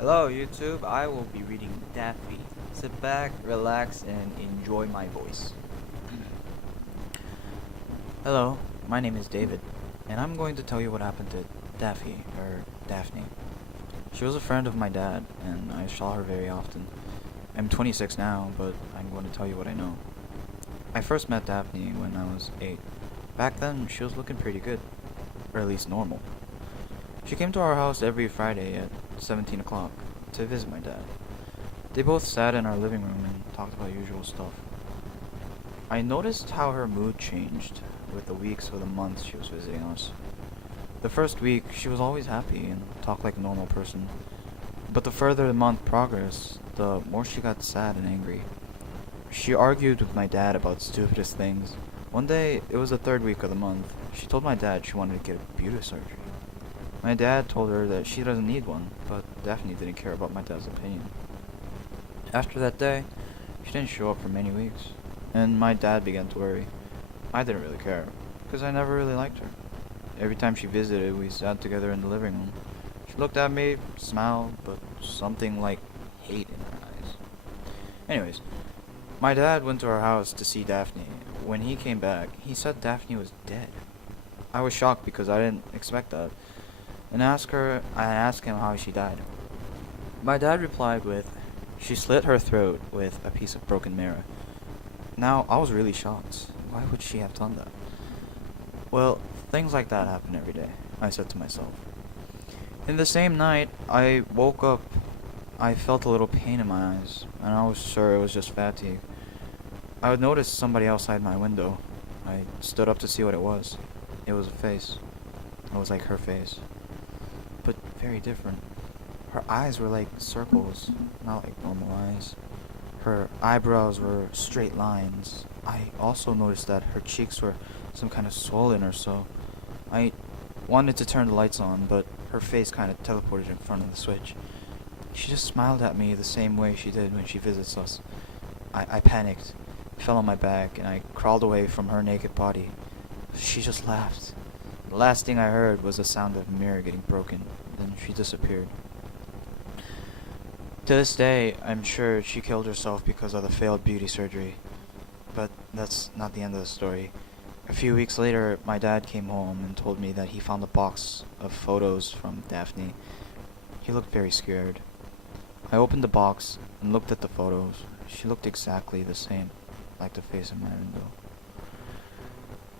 Hello YouTube, I will be reading Daffie. Sit back, relax, and enjoy my voice. Hello, my name is David, and I'm going to tell you what happened to Daffie, or Daphne. She was a friend of my dad, and I saw her very often. I'm 26 now, but I'm going to tell you what I know. I first met Daphne when I was 8. Back then, she was looking pretty good, or at least normal. She came to our house every Friday at 17 o'clock to visit my dad. They both sat in our living room and talked about usual stuff. I noticed how her mood changed with the weeks or the months she was visiting us. The first week, she was always happy and talked like a normal person. But the further the month progressed, the more she got sad and angry. She argued with my dad about stupidest things. One day, it was the third week of the month, she told my dad she wanted to get a beauty surgery. My dad told her that she doesn't need one, but Daphne didn't care about my dad's opinion. After that day, she didn't show up for many weeks, and my dad began to worry. I didn't really care, because I never really liked her. Every time she visited, we sat together in the living room. She looked at me, smiled, but something like hate in her eyes. Anyways, my dad went to our house to see Daphne. When he came back, he said Daphne was dead. I was shocked because I didn't expect that, and I asked him how she died. My dad replied with, "She slit her throat with a piece of broken mirror." Now, I was really shocked. Why would she have done that? Well, things like that happen every day, I said to myself. In the same night, I woke up. I felt a little pain in my eyes, and I was sure it was just fatigue. I would notice somebody outside my window. I stood up to see what it was. It was a face. It was like her face, but very different. Her eyes were like circles, not like normal eyes. Her eyebrows were straight lines. I also noticed that her cheeks were some kind of swollen or so. I wanted to turn the lights on, but her face kind of teleported in front of the switch. She just smiled at me the same way she did when she visits us. I panicked, fell on my back, and I crawled away from her naked body. She just laughed. The last thing I heard was the sound of a mirror getting broken. Then she disappeared. To this day, I'm sure she killed herself because of the failed beauty surgery. But that's not the end of the story. A few weeks later, my dad came home and told me that he found a box of photos from Daphne. He looked very scared. I opened the box and looked at the photos. She looked exactly the same, like the face in my window.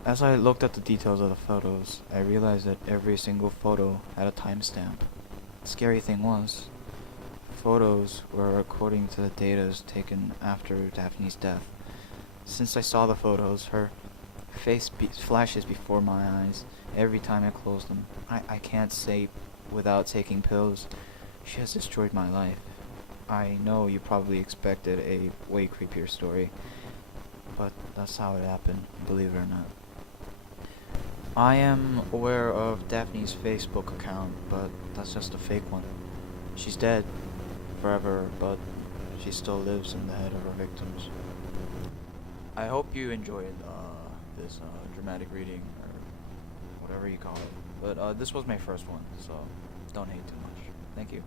As I looked at the details of the photos, I realized that every single photo had a timestamp. The scary thing was, photos were according to the data taken after Daphne's death. Since I saw the photos, her face flashes before my eyes every time I close them. I can't say without taking pills. She has destroyed my life. I know you probably expected a way creepier story, but that's how it happened, believe it or not. I am aware of Daphne's Facebook account, but that's just a fake one. She's dead forever, but she still lives in the head of her victims. I hope you enjoyed this dramatic reading, or whatever you call it. But this was my first one, so don't hate too much. Thank you.